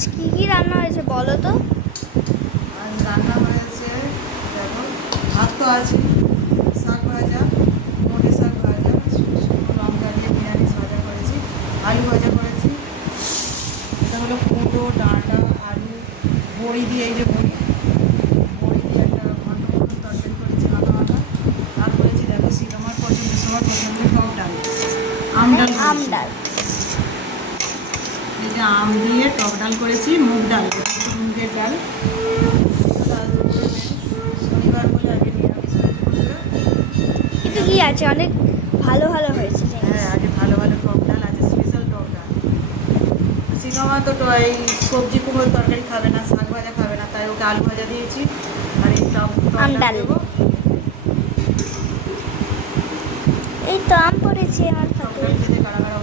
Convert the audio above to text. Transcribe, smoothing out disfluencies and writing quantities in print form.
আজ কি রান্না হয়েছে বলো তো? আজ রান্না হয়েছে, দেখো, ভাত তো আছে, শাক ভাজা, মোটে শাক ভাজা, শুকনো লঙ্কা দিয়ে নিরামিষ ভাজা করেছি, আলু ভাজা করেছি। এটা হলো কুমড়ো, ডাঁটা, আলু, বড়ি দিয়ে, এই যে বড়ি দিয়ে একটা ঘন্ট মতন তরকারি করেছি মাখা মাখা। আর করেছি, দেখো, আমার পছন্দের টক ডাল, আম ডাল আম করেছি। ডাল। এই যে আম দিয়ে টক ডাল করেছি, মুগ ডাল, মুগের ডাল। শনিবার বলে আগে নিরামিষ হয়েছে। কিন্তু কি আছে, অনেক ভালো ভালো হয়েছে জিনিস। হ্যাঁ, আগে ভালো ভালো টক ডাল আছে, স্পেশাল টক ডাল। সিনেমা তো এই সবজি কুমড়োর তরকারি খাবে না, শাক ভাজা খাবে না, তাই ওকে আলু ভাজা দিয়েছি আর এই টক আম ডাল ডাল। দেবো। এই তো আম পড়েছে আমার টক ফাতে। ডাল খেতে কারা কারা